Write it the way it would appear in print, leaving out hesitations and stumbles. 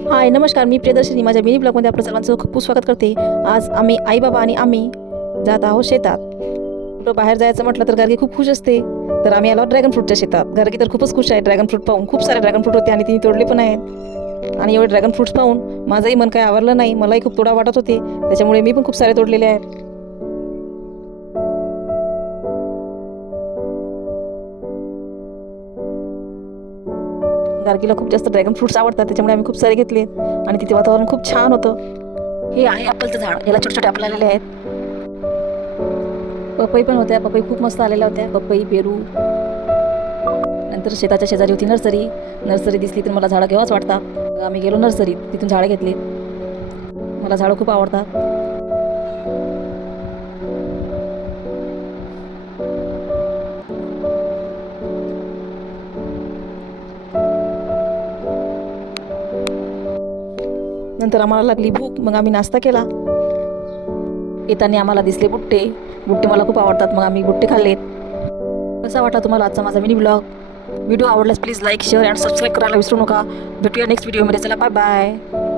हाय नमस्कार, मी प्रियदर्शनी माझ्या मिनी ब्लॉगमध्ये आपलं सर्वांचं खूप खूप स्वागत करते. आज आम्ही आई बाबा आणि आम्ही जात आहोत शेतात. कुठं बाहेर जायचं म्हटलं तर गार्गी खूप खुश असते. तर आम्ही आलो ड्रॅगन फ्रूटच्या शेतात. गार्गी तर खूपच खुश आहे ड्रॅगन फ्रूट पाहून. खूप सारे ड्रॅगन फ्रूट होते आणि तिने तोडले पण आहेत. आणि एवढे ड्रॅगन फ्रूट्स पाहून माझंही मन काय आवरलं नाही. मलाही खूप तोडा वाटत होते, त्याच्यामुळे मी पण खूप सारे तोडलेले आहेत. गार्गीला खूप जास्त ड्रॅगन फ्रूट्स आवडतात, त्याच्यामुळे आम्ही खूप सारे घेतले आणि तिथे वातावरण खूप छान होतं. हे आहे ॲपलचं झाड, याला छोटे छोटे ॲपल आलेले आहेत. पपई पण होत्या, पपई खूप मस्त आलेल्या होत्या, पपई पेरू. नंतर शेताच्या शेजारी होती नर्सरी दिसली तर मला झाडं घ्यावंच वाटतात. आम्ही गेलो नर्सरीत, तिथून झाडं घेतली. मला झाडं खूप आवडतात. नंतर आम्हाला लागली भूक, मग आम्ही नाश्ता केला. येताना आम्हाला दिसले बुट्टे मला खूप आवडतात, मग आम्ही बुट्टे खाल्लेत. कसा वाटला तुम्हाला आजचा माझा मिनी ब्लॉग? व्हिडिओ आवडल्यास please like share and subscribe करायला विसरू नका. भेटूया नेक्स्ट व्हिडिओमध्ये. चला बाय बाय.